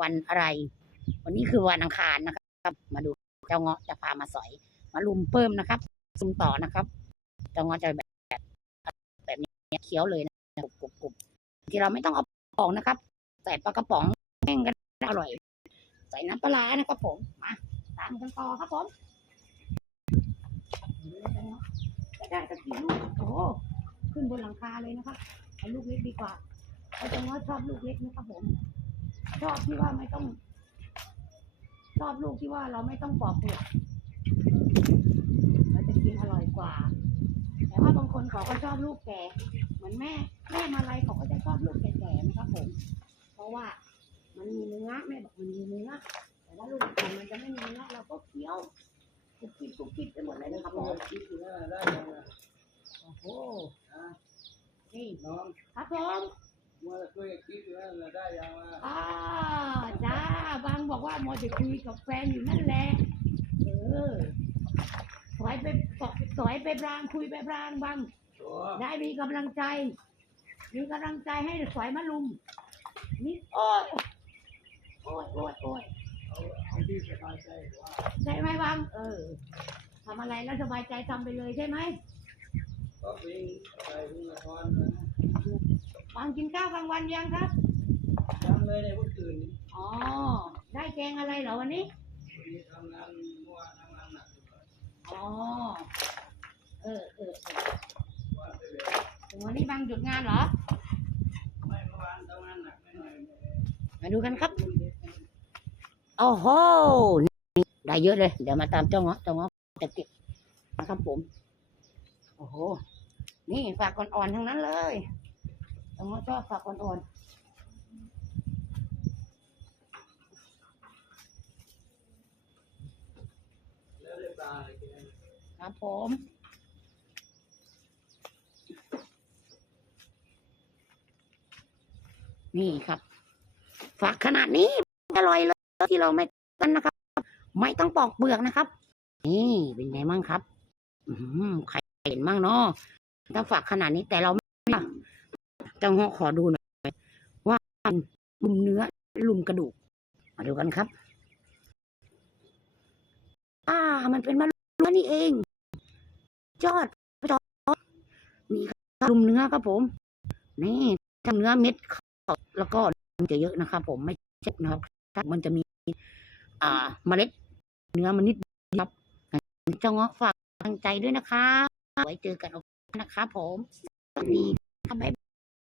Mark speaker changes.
Speaker 1: วันอะไร วันนี้คือวันอังคารนะครับ มาดูเจ้าเงาะจะพามาสอย มาลุมเพิ่มนะครับ ซุมต่อนะครับ เจ้าเงาะจะแบบ แบบนี้เคี้ยวเลยนะกรุบกรุบกรุบที่เราไม่ต้องเอาปองนะครับ ใส่ปลากระป๋องแห้งก็อร่อย ใส่น้ำปลานะครับผม มาตามกันต่อครับผมจะได้สักกี่ลูกโอ้ขึ้นบนหลังคาเลยนะครับเอาลูกเล็กดีกว่าเราะเจ้าเงาะชอบลูกเล็กนะครับผม ชอบที่ว่าไม่ต้อง ชอบลูกที่ว่าเราไม่ต้องปอกเปลือกเราจะกินอร่อยกว่า แต่ว่าบางคนเขาก็ชอบลูกแก่เหมือนแม่แม่มาลัยเขาก็จะชอบลูกแก่ๆนะครับผม เพราะว่ามันมีเนื้อแม่บอกมันมีเนื้อแต่ว่าลูกอ่อนมันจะไม่มีเนื้อเราก็เคี้ยวกรุบกริบกรุบกริบไปหมดเลยนะครับผม
Speaker 2: คิดอยู่ว่าได้ยังไง
Speaker 1: โอ้โหนี่
Speaker 2: น้อง
Speaker 1: ครับผม
Speaker 2: มั วแต่คุยกับคิดอยู่ว่าได้ยังไง
Speaker 1: อ่าจ้าบางบอกว่าโมจะคุยกับแฟนอยู่นั่นแหละเออสอยไปสอยไปบรางคุยไปบรางบาง
Speaker 2: ตัว
Speaker 1: ได้มีกำลังใจ มีกำลังใจให้สอยมาลุมนี่โอ้ยโอ้ยโอ้ยโอ้ย
Speaker 2: เอาเอาที่สบายใจว่า
Speaker 1: ใช่ไหมบางเออทำอะไรแล้วสบายใจทำไปเลยใช่ไหม
Speaker 2: ก็วิ่งไปวิ่งละครนะ
Speaker 1: บางกินข้าวกลางวันยังครับ
Speaker 2: ยังเลยในเมื่อคืนนี้
Speaker 1: อ๋อ ได้แกงอะไรเหรอวันนี้
Speaker 2: วันนี้ทำงานเมื่อวานทำงานหนักอยู่
Speaker 1: อ๋อ เออเออเออ
Speaker 2: ว่าไปเลย
Speaker 1: ถึงวันนี้บางหยุดงานเหรอ
Speaker 2: ไม่เมื่อวานทำงานหนักไม่หน่อย
Speaker 1: มาดูกันครับโอ้โหนี่ได้เยอะเลย เดี๋ยวมาตามเจ้าเงาะเจ้าเงาะจะเก็บนะครับผม โอ้โห นี่ฝากอ่อนๆทั้งนั้นเลย เจ้าเงาะชอบฝากอ่อนๆครับผมนี่ครับฝากขนาดนี้อร่อยเลยที่เราไม่กันนะครับ ไม่ต้องปอกเปลือกนะครับ นี่เป็นไงมั่งครับ อืมใครเห็นมั่งเนาะถ้าฝากขนาดนี้แต่เรา จ้าเงาะขอดูหน่อย ว่าลุมเนื้อลุมกระดูก มาดูกันครับอ่ามันเป็นมะลุมนี่เองยอดจอดนี่ครับลุมเนื้อครับผม นี่ถ้าเนื้อเม็ดขาแล้วก็มันจะเยอะนะครับ ผมไม่ใช่นะครับมันจะมี อ่าเมล็ด เนื้อมันนิดครับเจ้าเงาะฝากกำลังใจด้วยนะคะไว้เจอกันนะครับผม สวัสดีครับบ๊ายบาย